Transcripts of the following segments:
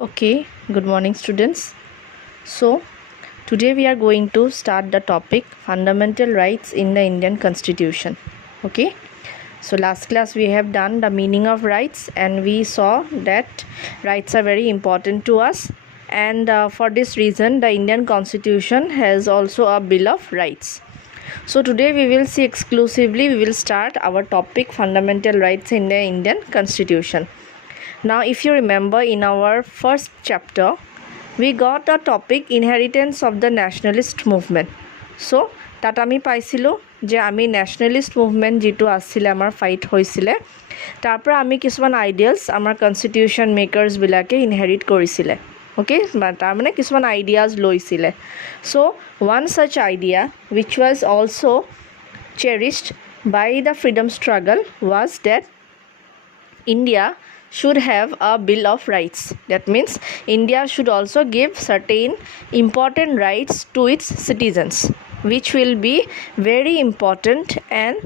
Okay, good morning, students. So, today we are going to start the topic fundamental rights in the Indian Constitution. Okay, so last class we have done the meaning of rights and we saw that rights are very important to us, and for this reason, the Indian Constitution has also a Bill of Rights. So, today we will see exclusively, we will start our topic fundamental rights in the Indian Constitution. Now, if you remember, in our first chapter, we got the topic inheritance of the nationalist movement. So, তাত আমি পাইছিলোঁ যে আমি nationalist movement যিটো আছিলে আমাৰ fight হৈছিলে তাৰ পৰা আমি কিছুমান আইডিয়ালছ আমাৰ কনষ্টিটিউশ্যন মেকাৰ্ছবিলাকে ইনহেৰিট কৰিছিলে অ'কে তাৰমানে কিছুমান আইডিয়াজ লৈছিলে so' one such idea which was also' cherished by the freedom struggle was that India should have a Bill of Rights. That means India should also give certain important rights to its citizens, which will be very important, and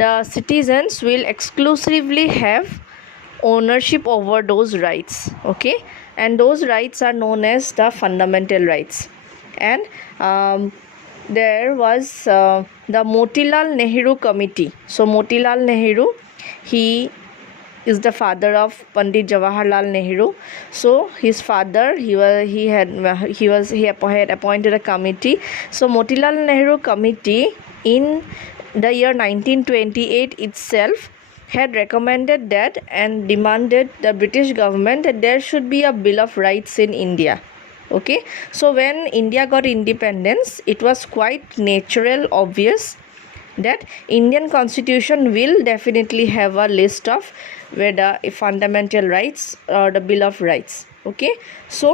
the citizens will exclusively have ownership over those rights. Okay, and those rights are known as the fundamental rights. And there was the Motilal Nehru Committee. So Motilal Nehru, he is the father of Pandit Jawaharlal Nehru. So his father, he had appointed a committee. So Motilal Nehru Committee in the year 1928 itself had recommended that and demanded the British government that there should be a Bill of Rights in India. Okay, so when India got independence, it was quite natural, obvious that Indian Constitution will definitely have a list of whether fundamental rights or the Bill of Rights. Okay, so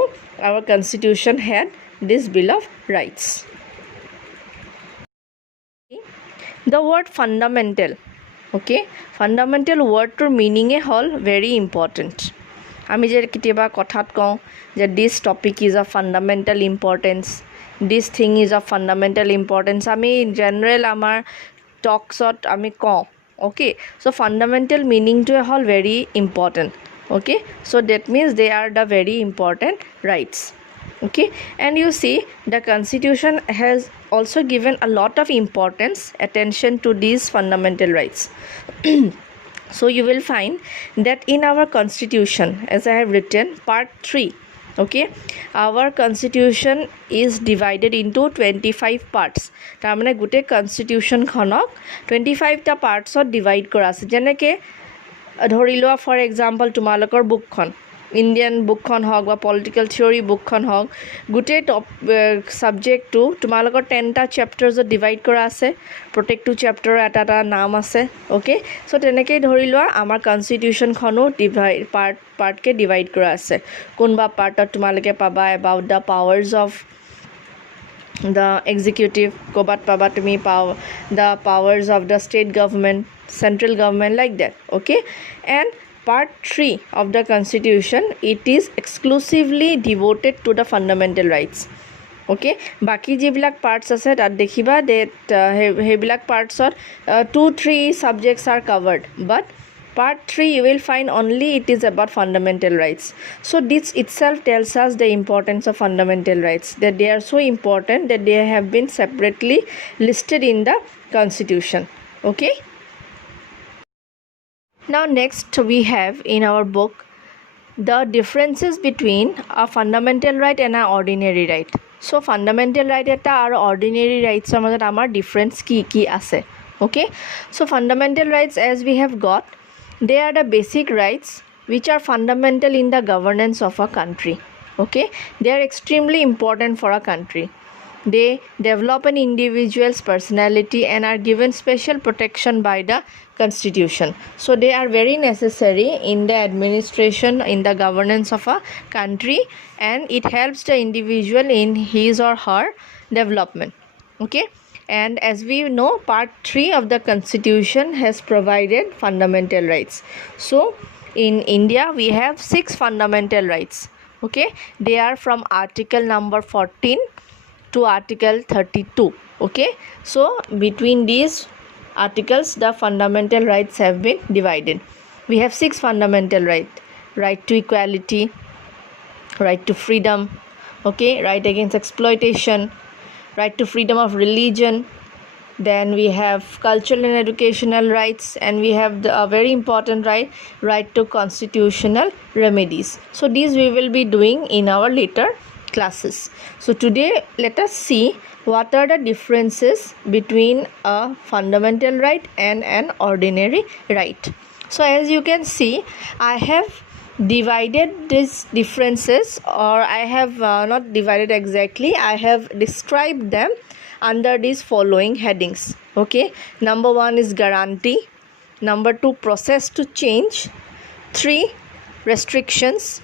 our Constitution had this Bill of Rights. The word fundamental, okay, fundamental word to meaning a whole very important. আমি যে কেতিয়াবা কথাত কওঁ যে this topic is of fundamental importance, this thing is of fundamental importance, আমি general আমাৰ টকছত আমি কওঁ okay, so fundamental meaning to a whole very important. Okay, so that means they are the very important rights. Okay, and you see the Constitution has also given a lot of importance, attention to these fundamental rights. So you will find that in our Constitution, as I have written, part 3, okay, our Constitution is divided into 25 parts. তাৰমানে গোটেই কনষ্টিটিউশ্যনখনক 25টা পাৰ্টছত divide কৰা আছে যেনেকৈ ধৰি লোৱা for example তোমালোকৰ বুকখন Indian বুকখন হওক বা পলিটিকেল থিয়ৰী বুকখন হওক গোটেই ছাবজেক্টটো তোমালোকৰ 10টা চেপ্টাৰ্ছত ডিভাইড কৰা আছে প্ৰত্যেকটো চেপ্টাৰৰ এটা এটা নাম আছে অ'কে চ' তেনেকৈ ধৰি লোৱা আমাৰ কনষ্টিটিউশ্যনখনো পাৰ্টকৈ ডিভাইড কৰা আছে কোনোবা পাৰ্টত তোমালোকে পাবা about the powers of the executive, kobat paba tumi the powers of the state government, central government, like that. Okay, and part 3 of the Constitution, it is exclusively devoted to the fundamental rights. Okay, baki jibilak parts ase tat dekhiba that hebilak parts or 2-3 subjects are covered, but part 3 you will find only it is about fundamental rights. So this itself tells us the importance of fundamental rights, that they are so important that they have been separately listed in the Constitution. Okay, now next we have in our book the differences between a fundamental right and an ordinary right. So fundamental right eta aru ordinary rights er majot amar difference ki ase. Okay, so fundamental rights, as we have got, they are the basic rights which are fundamental in the governance of a country. Okay, they are extremely important for a country. They develop an individual's personality and are given special protection by the Constitution. So they are very necessary in the administration, in the governance of a country, and it helps the individual in his or her development. Okay, and as we know, part 3 of the Constitution has provided fundamental rights. So in India we have 6 fundamental rights. Okay, they are from article number 14 to article 32. Okay, so between these articles the fundamental rights have been divided. We have 6 fundamental rights: right to equality, right to freedom, okay, right against exploitation, right to freedom of religion. Then we have cultural and educational rights, and we have the very important right to constitutional remedies. So these we will be doing in our later classes. So today let us see what are the differences between a fundamental right and an ordinary right. So as you can see, I have divided these differences, or I have not divided exactly, I have described them under these following headings. Okay, number 1 is guarantee, number 2 process to change, 3 restrictions,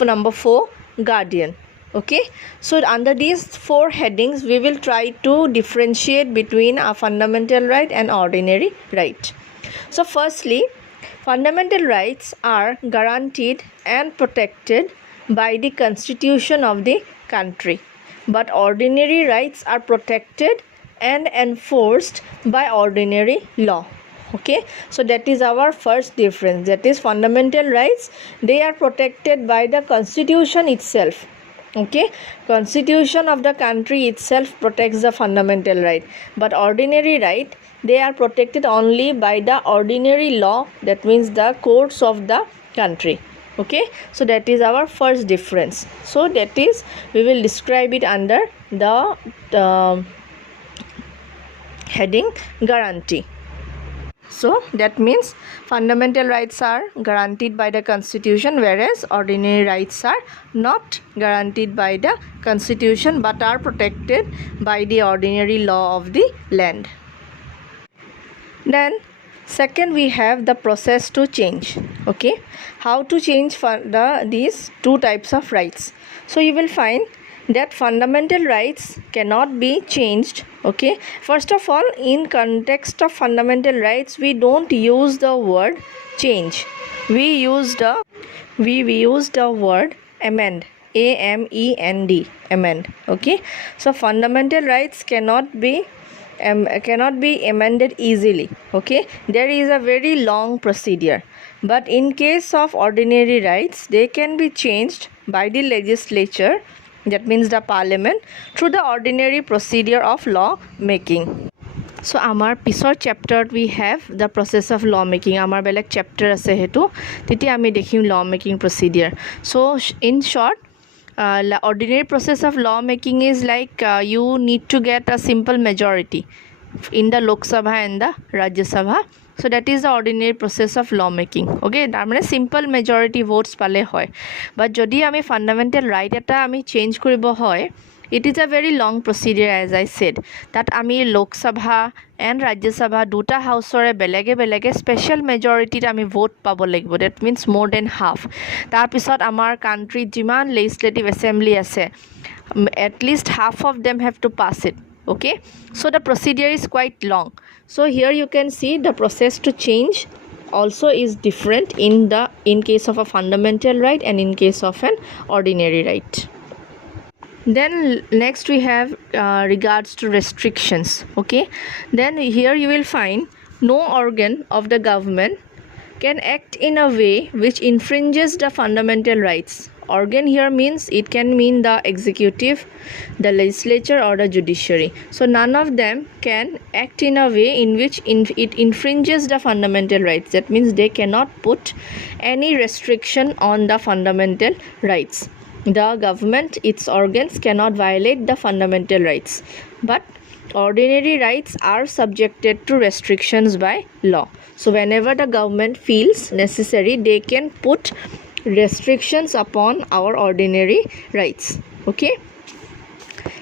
number 4 guardian. Okay, so under these 4 headings we will try to differentiate between a fundamental right and ordinary right. So firstly, fundamental rights are guaranteed and protected by the constitution of the country, but ordinary rights are protected and enforced by ordinary law. Okay, so that is our first difference, that is fundamental rights, they are protected by the constitution itself. Okay, constitution of the country itself protects the fundamental right, but ordinary right, they are protected only by the ordinary law, that means the courts of the country. Okay, so that is our first difference. So that is, we will describe it under the heading guarantee. So that means fundamental rights are guaranteed by the constitution, whereas ordinary rights are not guaranteed by the constitution but are protected by the ordinary law of the land. Then second, we have the process to change. Okay, how to change these two types of rights. So you will find that fundamental rights cannot be changed. Okay, first of all, in context of fundamental rights, we don't use the word change, we use the word amend, AMEND, amend. Okay, so fundamental rights cannot be amended easily. Okay, there is a very long procedure, but in case of ordinary rights, they can be changed by the legislature, that means the parliament, through the ordinary procedure of law making. So our pisor chapter we have the process of law making, our beleg chapter ase hetu titi ami dekhim law making procedure. So in short, ordinary process of law making is like you need to get a simple majority in the Lok Sabha and the Rajya Sabha. So that is the ordinary process of law making. Okay, tarmane simple majority votes pale hoy, but jodi ami fundamental right eta ami change koribo hoy, it is a very long procedure, as I said, that ami Lok Sabha and Rajya Sabha duta house ore belege special majority ami vote pabo lagibo, that means more than half. Tar pisot amar country jiman legislative assembly ase, at least half of them have to pass it. Okay, so the procedure is quite long. So here you can see the process to change also is different in case of a fundamental right and in case of an ordinary right. Then next we have regards to restrictions. Okay, then here you will find no organ of the government can act in a way which infringes the fundamental rights. Organ here means, it can mean the executive, the legislature or the judiciary. So none of them can act in a way in which it infringes the fundamental rights. That means they cannot put any restriction on the fundamental rights. The government, its organs cannot violate the fundamental rights, but ordinary rights are subjected to restrictions by law. So whenever the government feels necessary, they can put restrictions upon our ordinary rights. Okay,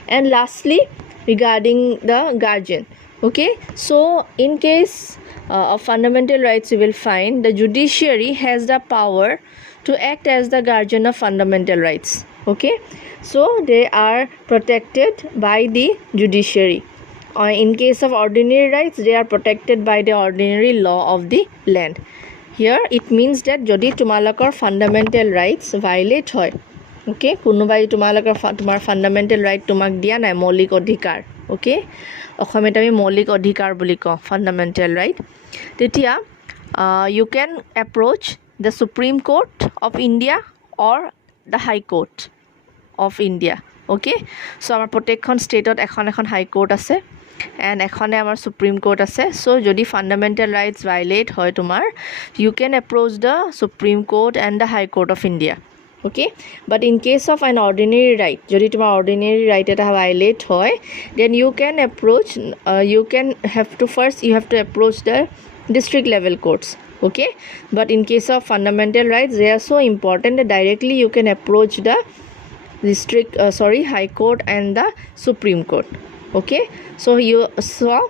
and lastly, regarding the guardian. Okay, so in case of fundamental rights, you will find the judiciary has the power to act as the guardian of fundamental rights. Okay, so they are protected by the judiciary. In case of ordinary rights, they are protected by the ordinary law of the land. Here it means that jodi tumalakor fundamental rights violate hoy, okay, kunubai tumalakor tumar fundamental right tumak dia nai maulik odhikar, okay, okhomet ami maulik odhikar boli ko fundamental right, tetia you can approach the Supreme Court of India or the High Court of India. Okay, so আমাৰ প্ৰত্যেকখন ষ্টেটত এখন high court আছে and এখনে আমাৰ supreme court আছে. চ' যদি fundamental rights violate হয় তোমাৰ, you can approach the supreme court and the high court of India. okay, but in case of an ordinary right, যদি তোমাৰ ordinary right এটা violate হয়, then you can approach you have to approach the district level courts. okay, but in case of fundamental rights, they are so important that directly you can approach the high court and the supreme court. okay, so you saw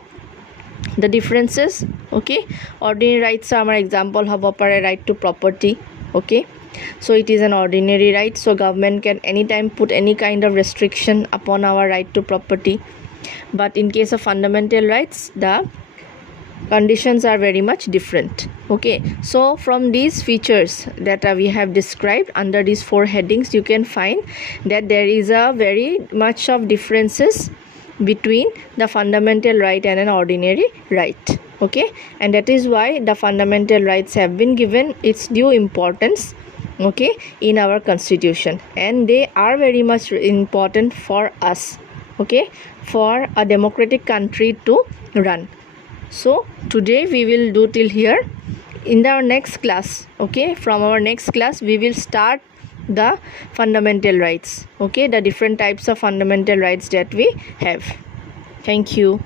the differences. okay, ordinary rights are our example hobo pare right to property. okay, so it is an ordinary right, so government can anytime put any kind of restriction upon our right to property. But in case of fundamental rights, the conditions are very much different. okay, so from these features that we have described under these 4 headings, you can find that there is a very much of differences between the fundamental right and an ordinary right. okay, and that is why the fundamental rights have been given its due importance, okay, in our constitution, and they are very much important for us, okay, for a democratic country to run. So today we will do till here. In our next class, okay, from our next class we will start the fundamental rights, okay, the different types of fundamental rights that we have. Thank you.